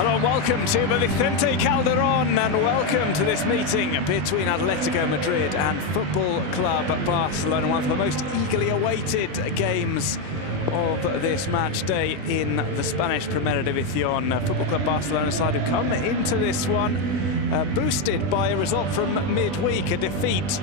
Hello and welcome to the Vicente Calderón, and welcome to this meeting between Atletico Madrid and Football Club Barcelona, one of the most eagerly awaited games of this match day in the Spanish Primera División. Football Club Barcelona side who come into this one boosted by a result from midweek. A defeat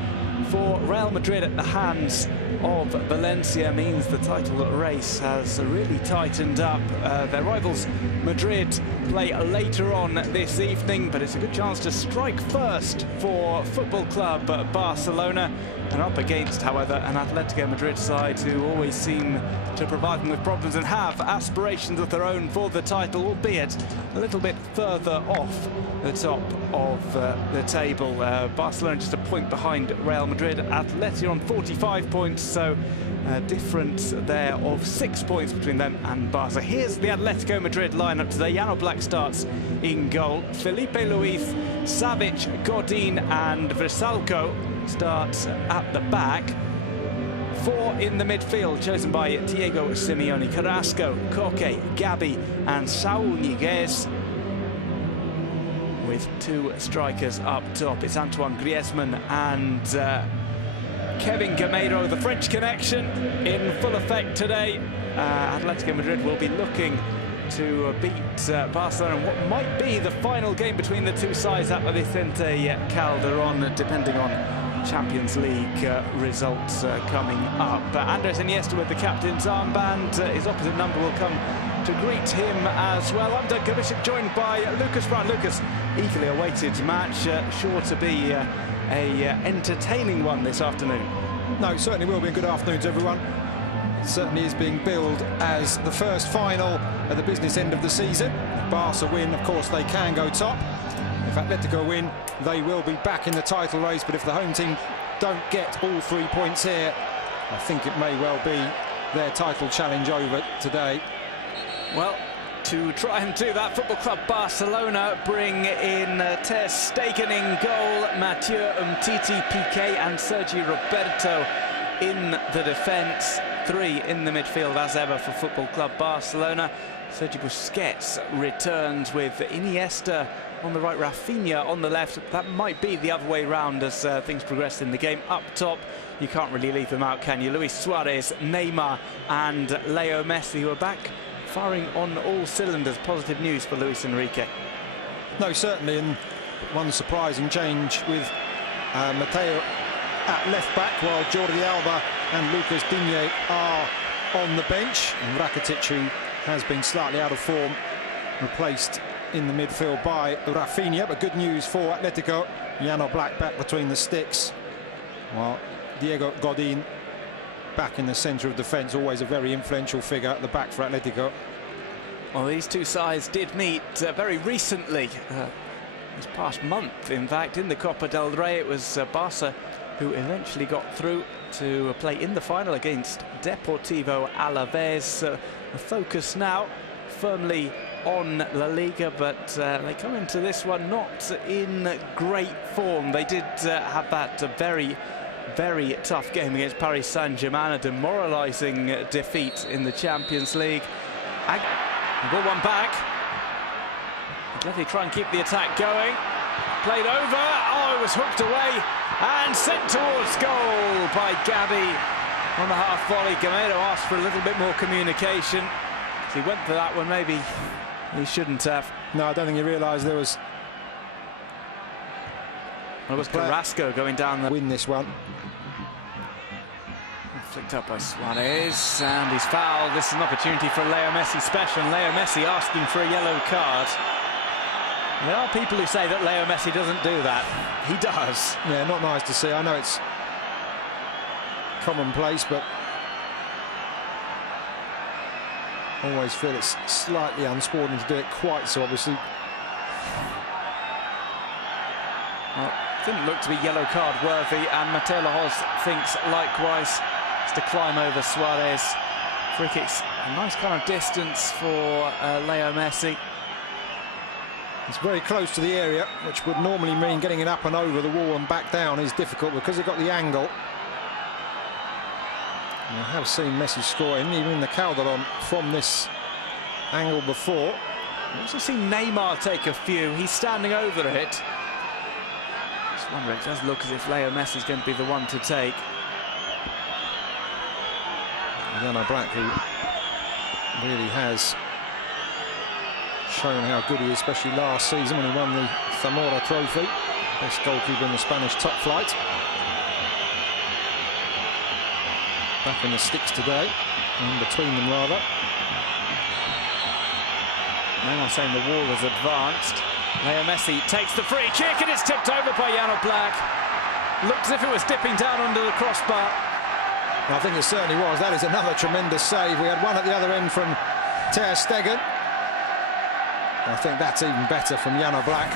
for Real Madrid at the hands of Valencia means the title race has really tightened up. Their rivals Madrid play later on this evening, but it's a good chance to strike first for Football Club Barcelona, and up against, however, an Atletico Madrid side who always seem to provide them with problems and have aspirations of their own for the title, albeit a little bit further off the top of the table. Barcelona just a point behind Real Madrid. Atletico on 45 points, so a difference there of 6 points between them and Barca. Here's the Atletico Madrid lineup today. Yano Black starts in goal. Felipe Luis, Savic, Godin and Vrsaljko starts at the back. Four in the midfield, chosen by Diego Simeone: Carrasco, Koke, Gabi and Saúl Ñíguez. With two strikers up top, it's Antoine Griezmann and Kevin Gameiro. The French connection in full effect today. Atletico Madrid will be looking to beat Barcelona in what might be the final game between the two sides at the Vicente Calderón, depending on Champions League results coming up. Andres Iniesta with the captain's armband. His opposite number will come to greet him as well. I'm Doug Bishop, joined by Lucas Brown. Lucas, eagerly awaited match, sure to be a entertaining one this afternoon. No, it certainly will be. Good afternoon to everyone. It certainly is being billed as the first final at the business end of the season. If Barca win, of course, they can go top. If Atletico win, they will be back in the title race. But if the home team don't get all 3 points here, I think it may well be their title challenge over today. Well, to try and do that, Football Club Barcelona bring in Ter Stegen in goal, Mathieu Umtiti, Piqué and Sergi Roberto in the defence. Three in the midfield as ever for Football Club Barcelona. Sergi Busquets returns with Iniesta on the right, Rafinha on the left. That might be the other way round as things progress in the game. Up top, you can't really leave them out, can you? Luis Suarez, Neymar and Leo Messi, who are back firing on all cylinders. Positive news for Luis Enrique. No, certainly, and one surprising change with Mateo at left back, while Jordi Alba and Lucas Digne are on the bench. And Rakitic, who has been slightly out of form, replaced in the midfield by Rafinha. But good news for Atletico: Yano Black back between the sticks, while Diego Godin back in the centre of defence. Always a very influential figure at the back for Atletico. Well, these two sides did meet very recently, this past month, in fact, in the Copa del Rey. It was Barca who eventually got through to play in the final against Deportivo Alaves. The focus now firmly on La Liga, but they come into this one not in great form. They did have that very tough game against Paris Saint-Germain, a demoralising defeat in the Champions League. Got one back. Atleti try and keep the attack going. Played over. Oh, it was hooked away and sent towards goal by Gabi on the half volley. Gameiro asked for a little bit more communication. He went for that one. Maybe he shouldn't have. No, I don't think he realised there was. Well, it was Carrasco going down the win this one. Flicked up by Suarez, and he's fouled. This is an opportunity for Leo Messi special, and Leo Messi asking for a yellow card. There are people who say that Leo Messi doesn't do that. He does. Yeah, not nice to see. I know it's commonplace, but always feel it's slightly unsporting to do it quite so obviously. Well, didn't look to be yellow card worthy, and Mateo Lahoz thinks likewise. To climb over Suarez. Free kicks a nice kind of distance for Leo Messi. It's very close to the area, which would normally mean getting it up and over the wall and back down is difficult because he got the angle. And I have seen Messi scoring even in the Calderón from this angle before. I've also seen Neymar take a few. He's standing over it. Just wonder, it does look as if Leo Messi is going to be the one to take. Jan Black, who really has shown how good he is, especially last season when he won the Zamora Trophy. Best goalkeeper in the Spanish top flight. Back in the sticks today, in between them rather. Neymar saying the wall has advanced. Leo Messi takes the free kick and it's tipped over by Jan Black. Looks as if it was dipping down under the crossbar. I think it certainly was. That is another tremendous save. We had one at the other end from Ter Stegen. I think that's even better from Jan Black.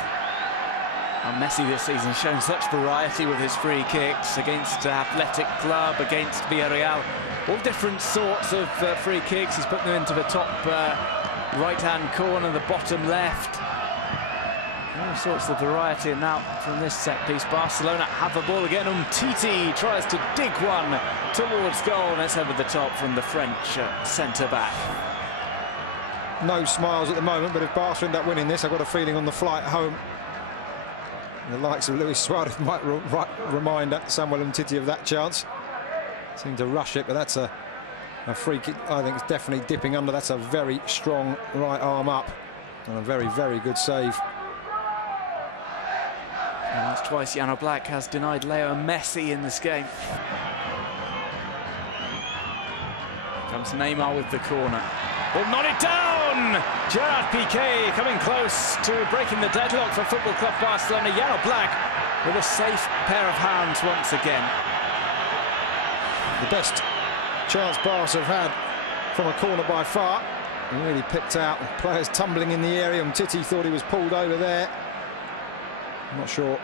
And Messi this season shown such variety with his free kicks against Athletic Club, against Villarreal. All different sorts of free kicks. He's put them into the top right-hand corner, the bottom left. All sorts of variety. And now from this set piece, Barcelona have the ball again. Umtiti tries to dig one towards goal, and it's over the top from the French centre-back. No smiles at the moment, but if Barca end up winning this, I've got a feeling on the flight home the likes of Luis Suarez might remind Samuel Umtiti of that chance. Seemed to rush it, but that's a free kick. I think it's definitely dipping under. That's a very strong right arm up, and a very, very good save. And that's twice Jan Black has denied Leo Messi in this game. Comes Neymar with the corner. Will not it down! Gerard Piqué coming close to breaking the deadlock for Football Club Barcelona. Jan Black with a safe pair of hands once again. The best chance Barca have had from a corner by far. And really picked out. Players tumbling in the area. Umtiti thought he was pulled over there. I'm not sure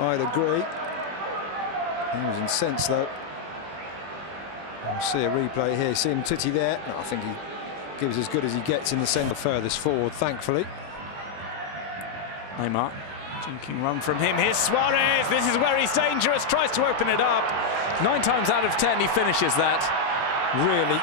I'd agree. He was incensed though. We'll see a replay here. See Umtiti there. No, I think he gives as good as he gets in the centre, furthest forward, thankfully. Neymar, jinking run from him. Here's Suarez. This is where he's dangerous. Tries to open it up. 9 times out of 10 he finishes that. Really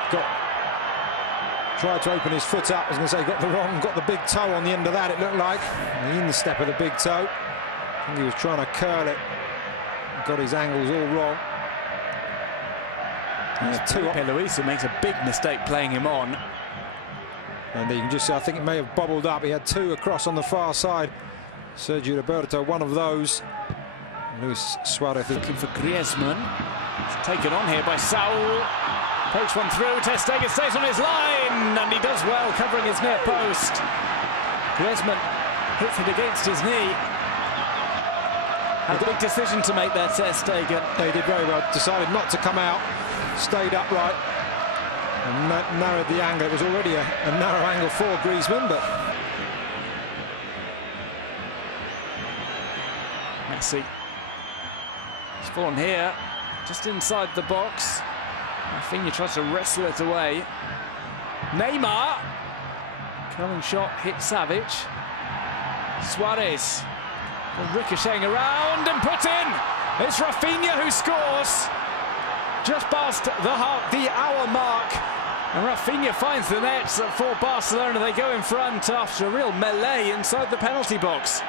tried to open his foot up. I was going to say got the big toe on the end of that. It looked like the instep of the big toe. I think he was trying to curl it. Got his angles all wrong. Felipe Luis, who makes a big mistake playing him on. And you can just see, I think it may have bobbled up. He had 2 across on the far side. Sergio Roberto, one of those. Luis Suarez looking for Griezmann. It's taken on here by Saul. Pokes one through. Ter Stegen stays on his line, and he does well covering his near post. Griezmann hits it against his knee. Had a big decision to make there, Ter Stegen. They did very well. Decided not to come out. Stayed upright and narrowed the angle. It was already a narrow angle for Griezmann, but Messi. He's fallen here, just inside the box. Rafinha tries to wrestle it away. Neymar. Curling shot hit Savage. Suarez. Ricocheting around and put in. It's Rafinha who scores. Just past the hour mark, and Rafinha finds the net for Barcelona. They go in front after a real melee inside the penalty box.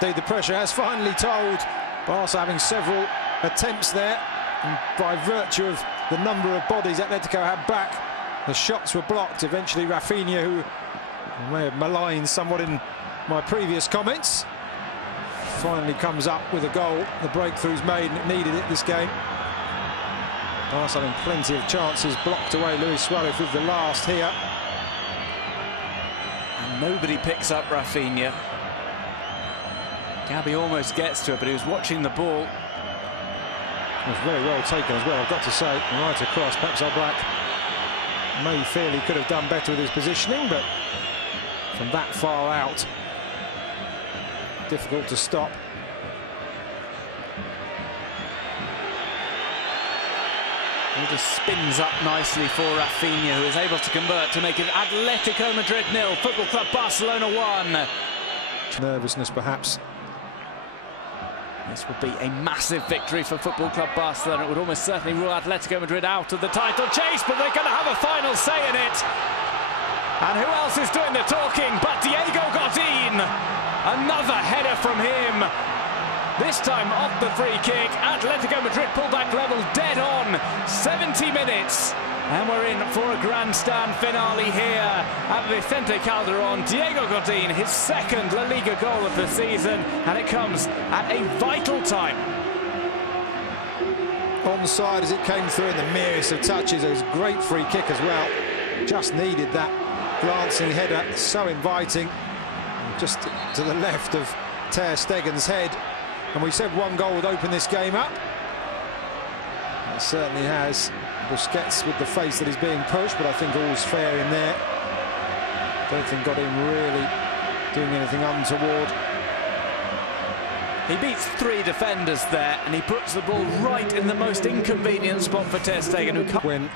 Indeed, the pressure has finally told. Barca having several attempts there, and by virtue of the number of bodies Atletico had back, the shots were blocked. Eventually Rafinha, who may have maligned somewhat in my previous comments, finally comes up with a goal. The breakthrough's made, and it needed it this game. Barca having plenty of chances, blocked away. Luis Suarez with the last here. And nobody picks up Rafinha. Gabi almost gets to it, but he was watching the ball. It was very well taken as well, I've got to say. Right across. Perhaps Black may feel he could have done better with his positioning, but from that far out, difficult to stop. He just spins up nicely for Rafinha, who is able to convert to make it Atletico Madrid 0, Football Club Barcelona 1. Nervousness, perhaps. This would be a massive victory for Football Club Barcelona. It would almost certainly rule Atletico Madrid out of the title chase, but they're going to have a final say in it. And who else is doing the talking but Diego Godin? Another header from him. This time off the free kick. Atletico Madrid pull back level dead on. 70 minutes. And we're in for a grandstand finale here at Vicente Calderon. Diego Godin, his second La Liga goal of the season. And it comes at a vital time. Onside as it came through in the merest of touches. It was a great free kick as well. Just needed that glancing header, so inviting. Just to the left of Ter Stegen's head. And we said one goal would open this game up. It certainly has. Busquets with the face that he's being pushed, but I think all's fair in there. Don't think got him really doing anything untoward. He beats 3 defenders there, and he puts the ball right in the most inconvenient spot for Ter Stegen, who can't. When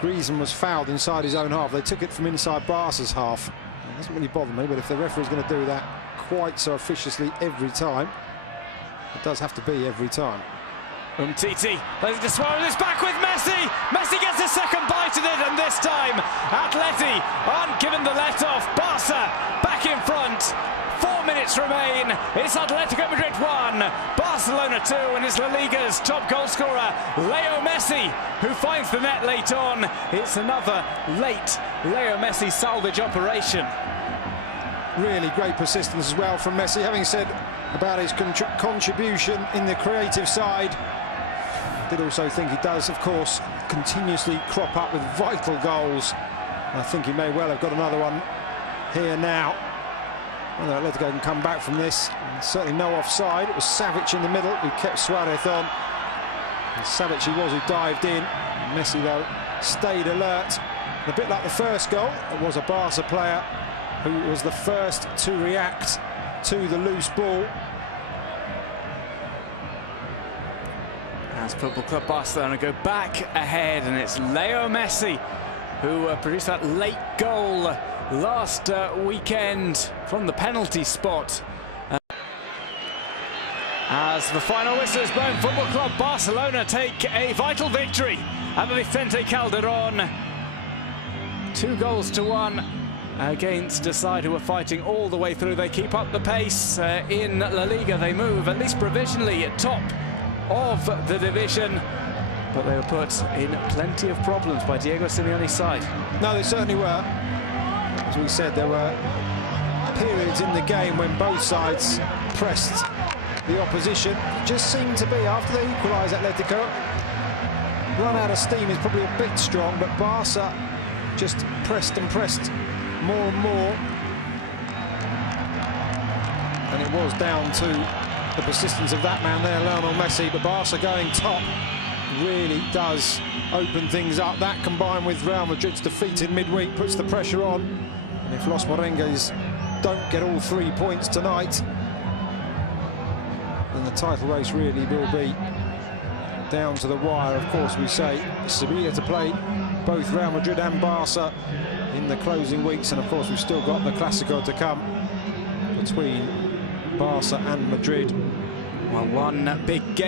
Griezmann was fouled inside his own half, they took it from inside Barca's half. It doesn't really bother me, but if the referee's going to do that quite so officiously every time, it does have to be every time. Titi, let's Suarez is back with Messi. Messi gets a second bite at it, and this time Atleti aren't given the let-off. Barca back in front. 4 minutes remain. It's Atletico Madrid 1, Barcelona 2, and it's La Liga's top goal scorer, Leo Messi, who finds the net late on. It's another late Leo Messi salvage operation. Really great persistence as well from Messi, having said about his contribution in the creative side. Did also think he does, of course, continuously crop up with vital goals. I think he may well have got another one here now. Whether Atletico can come back from this. Certainly no offside. It was Savic in the middle who kept Suarez on. And Savic he was who dived in. Messi, though, stayed alert. And a bit like the first goal, it was a Barca player who was the first to react to the loose ball. As Football Club Barcelona go back ahead, and it's Leo Messi who produced that late goal last weekend from the penalty spot. As the final whistle is blown, Football Club Barcelona take a vital victory at the Vicente Calderon. 2-1 against a side who are fighting all the way through. They keep up the pace in La Liga. They move, at least provisionally, at top of the division, but they were put in plenty of problems by Diego Simeone's side. No, they certainly were. As we said, there were periods in the game when both sides pressed the opposition. It just seemed to be, after they equalised, Atletico run out of steam is probably a bit strong, but Barca just pressed and pressed more and more, and it was down to the persistence of that man there, Lionel Messi. But Barca going top really does open things up. That, combined with Real Madrid's defeat in midweek, puts the pressure on. And if Los Merengues don't get all 3 points tonight, then the title race really will be down to the wire. Of course, we say Sevilla to play both Real Madrid and Barca in the closing weeks, and of course we've still got the Clásico to come between Barca and Madrid. Well, one big game.